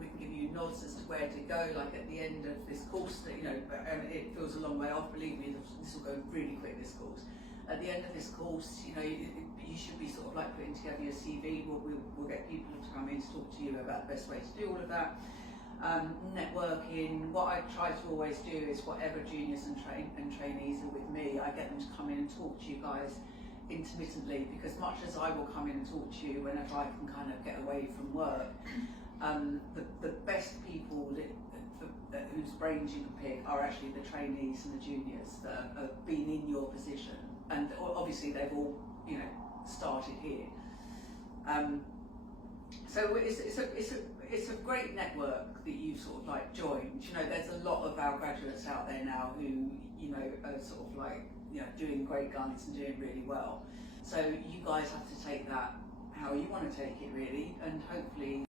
we can give you nods as to where to go, like at the end of this course, that, you know, it feels a long way off, believe me, this will go really quick, this course. At the end of this course, you know, you should be sort of like putting together your CV. We'll get people to come in to talk to you about the best way to do all of that. Networking, what I try to always do is whatever juniors and trainees are with me, I get them to come in and talk to you guys intermittently, because much as I will come in and talk to you whenever I can kind of get away from work, the best people whose brains you can pick are actually the trainees and the juniors that have been in your position, and obviously they've all, you know, started here. So it's a great network that you sort of like joined. You know, there's a lot of our graduates out there now who, you know, are sort of like, you know, doing great guns and doing really well. So you guys have to take that how you want to take it, really, and hopefully